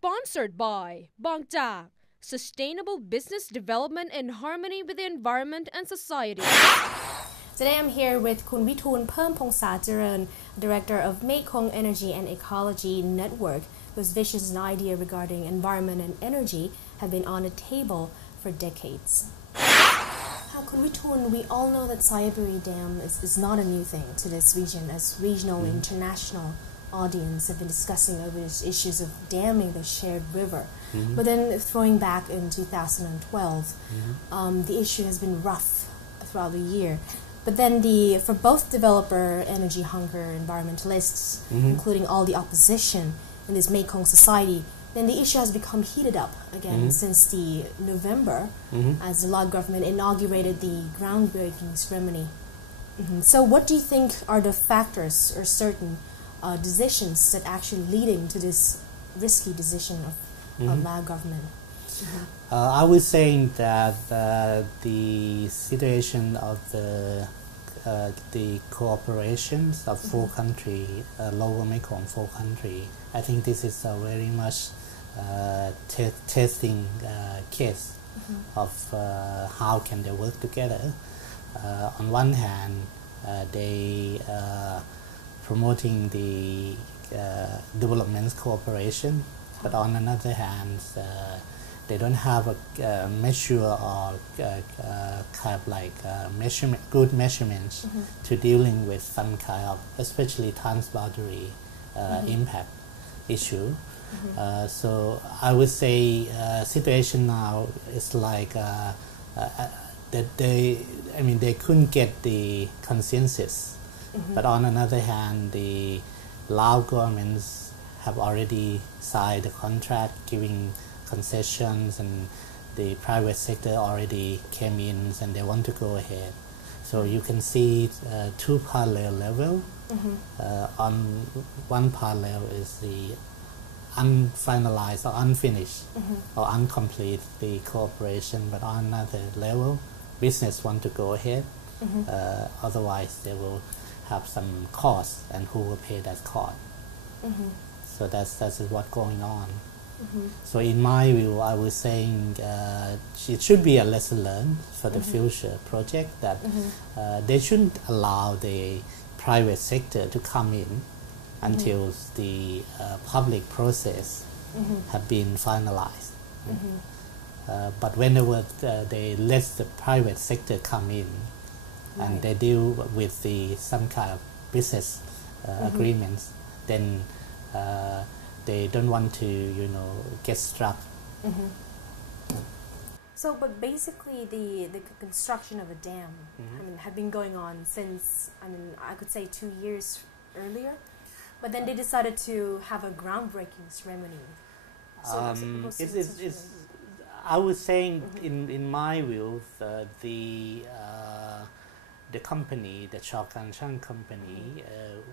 Sponsored by บางจาก Sustainable Business Development in Harmony with the Environment and Society. Today I'm here with Kun Vithoon Phomphongsacharan, Director of Mekong Energy and Ecology Network, whose visions and idea regarding environment and energy have been on the table for decades. Kun Vithoon, we all know that Sayaburi Dam is not a new thing to this region, as regional and international audience have been discussing over these issues of damming the shared river. But then throwing back in 2012, the issue has been rough throughout the year. But then for both developer, energy hunger, environmentalists, including all the opposition in this Mekong society, then the issue has become heated up again since the November, as the Lao government inaugurated the groundbreaking ceremony. So what do you think are the factors or certain decisions that actually leading to this risky decision of Lao government? I was saying that the situation of the cooperations of four country, Lower Mekong four country, I think this is a very much testing case of how can they work together. On one hand, they promoting the development cooperation, but on another hand, they don't have a measure or kind of like good measurements to dealing with some kind of, especially transboundary impact issue. So I would say situation now is like that they couldn't get the consensus. But on another hand, the Lao governments have already signed a contract giving concessions, and the private sector already came in and they want to go ahead. So you can see two parallel levels. On one parallel is the unfinalized or unfinished or incomplete the cooperation, but on another level, business want to go ahead. Otherwise, they will have some cost, and who will pay that cost? So that's what's going on. So in my view, I was saying it should be a lesson learned for the future project that they shouldn't allow the private sector to come in until the public process have been finalized. But whenever they let the private sector come in and they deal with some kind of business agreements, then they don't want to, get struck. So, but basically the construction of a dam, had been going on since, I could say 2 years earlier, but then they decided to have a groundbreaking ceremony. So I was saying, in my view, the company, the Chakanshan company,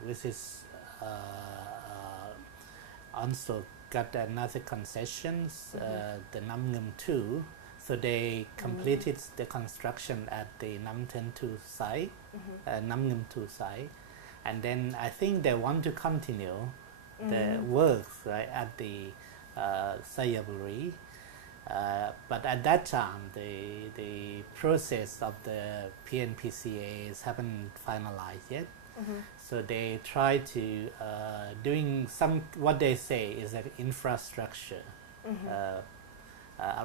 which is also got another concessions, the Namngam 2. So they completed the construction at the Namten 2 site, Namngam 2 site, and then I think they want to continue the works at the Sayaburi. But at that time, the process of the PNPCAs haven't finalized yet. So they try to doing some, what they say is an infrastructure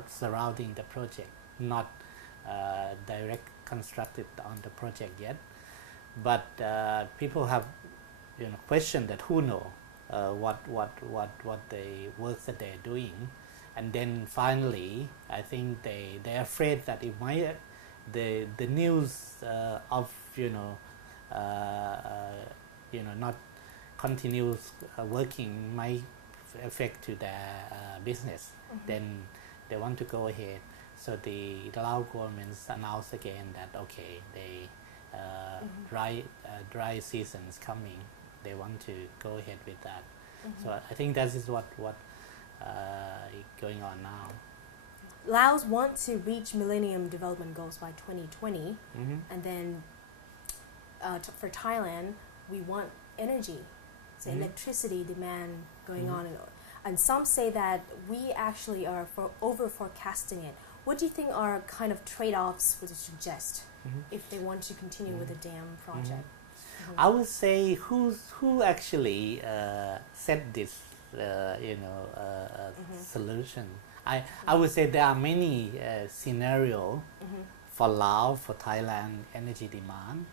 surrounding the project, not direct constructed on the project yet. But people have questioned that who know what the works that they're doing. And then finally, I think they're afraid that it might the news of not continues working might affect to their business. Then they want to go ahead. So the Lao governments announced again that okay, they dry season is coming. They want to go ahead with that. So I think that is what going on now. Laos want to reach Millennium Development Goals by 2020, and then for Thailand, we want energy, so electricity demand going on. And and some say that we actually are over forecasting it. What do you think are kind of trade-offs would you suggest if they want to continue with the dam project? I would say who actually set this solution. I would say there are many scenarios for Laos, for Thailand energy demand.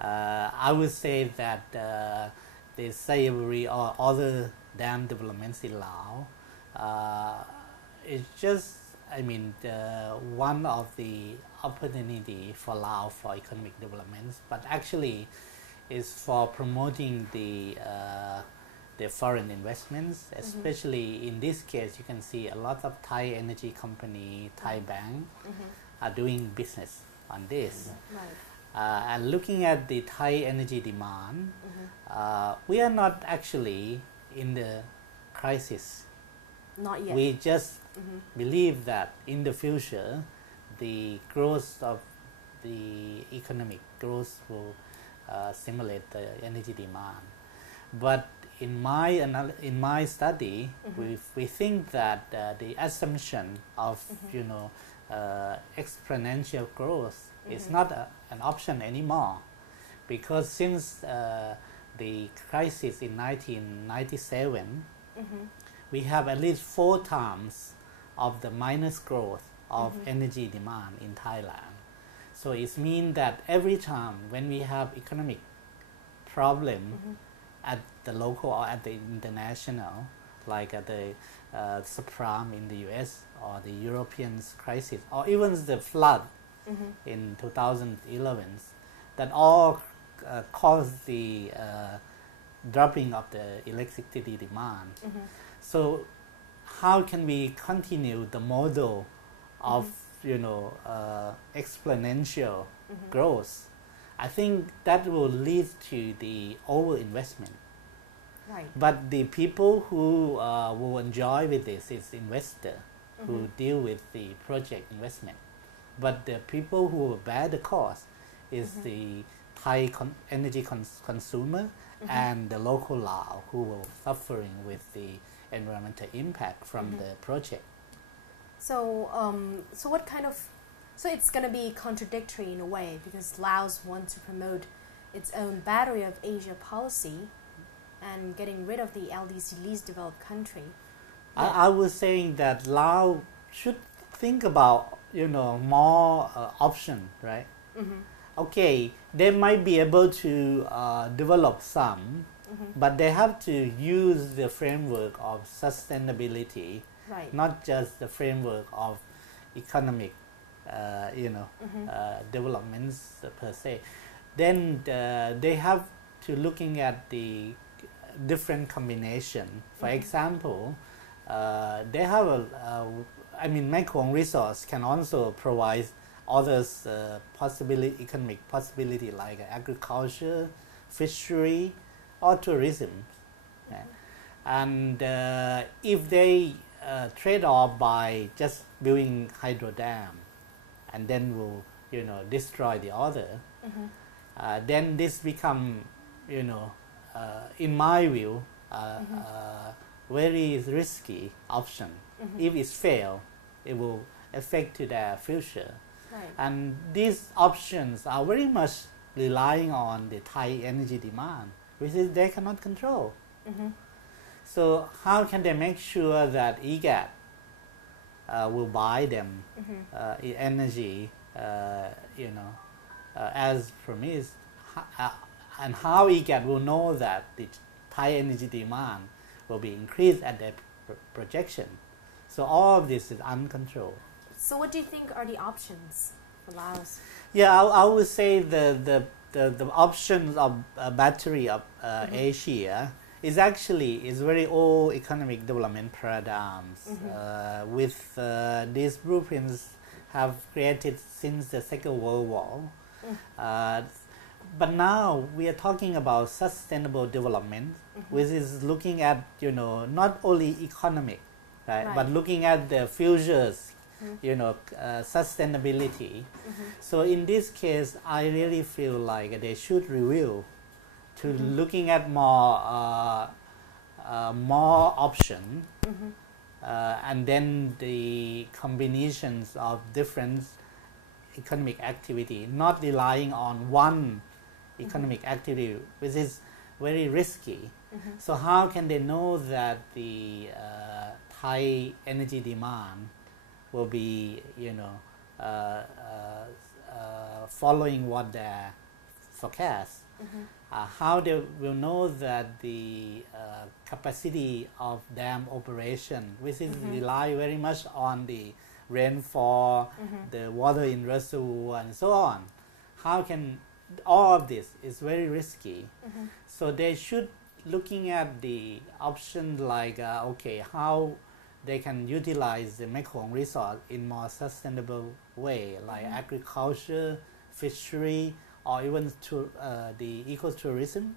I would say that the Sayaburi or other dam developments in Laos is just, one of the opportunity for Laos for economic developments, but actually is for promoting the foreign investments, especially in this case. You can see a lot of Thai energy company, Thai bank are doing business on this. And looking at the Thai energy demand, we are not actually in the crisis. Not yet. We just believe that in the future, the growth of the economic growth will stimulate the energy demand. But in my study, we think that the assumption of exponential growth is not an option anymore, because since the crisis in 1997, we have at least 4 times of the minus growth of energy demand in Thailand. So it means that every time when we have economic problem at the local or at the international, like at the subprime in the US or the European crisis or even the flood in 2011, that all caused the dropping of the electricity demand. So how can we continue the model of exponential growth? I think that will lead to the overinvestment. Right. But the people who will enjoy with this is investor who deal with the project investment. But the people who will bear the cost is the Thai energy consumer and the local Lao, who will suffering with the environmental impact from the project. So, what kind of, so it's going to be contradictory in a way, because Laos wants to promote its own battery of Asia policy and getting rid of the LDC, least developed country. I was saying that Laos should think about more option, right? Okay, they might be able to develop some, but they have to use the framework of sustainability, not just the framework of economic developments per se. Then they have to looking at the different combination. For example, they have Mekong resource can also provide others economic possibility like agriculture, fishery, or tourism. And if they trade off by just building hydro dam and then will destroy the other, then this become in my view very risky option. If it fail, it will affect to their future. And these options are very much relying on the Thai energy demand, which is they cannot control. So how can they make sure that IGAT will buy them energy, as promised, and how IGAT will know that the Thai energy demand will be increased at their projection? So all of this is uncontrolled. So what do you think are the options for Laos? Yeah, I would say the options of battery of Asia is very old economic development paradigms, with these blueprints have created since the Second World War. But now we are talking about sustainable development, which is looking at not only economic, but looking at the futures, sustainability. So in this case, I really feel like they should review to looking at more more option, and then the combinations of different economic activity, not relying on one economic activity, which is very risky. So how can they know that the Thai energy demand will be, following what their forecast? How they will know that the capacity of dam operation, which is rely very much on the rainfall, the water in reservoir, and so on. How can all of this is very risky. So they should looking at the option like okay, how they can utilize the Mekong resource in more sustainable way, like agriculture, fishery, or even to the ecotourism.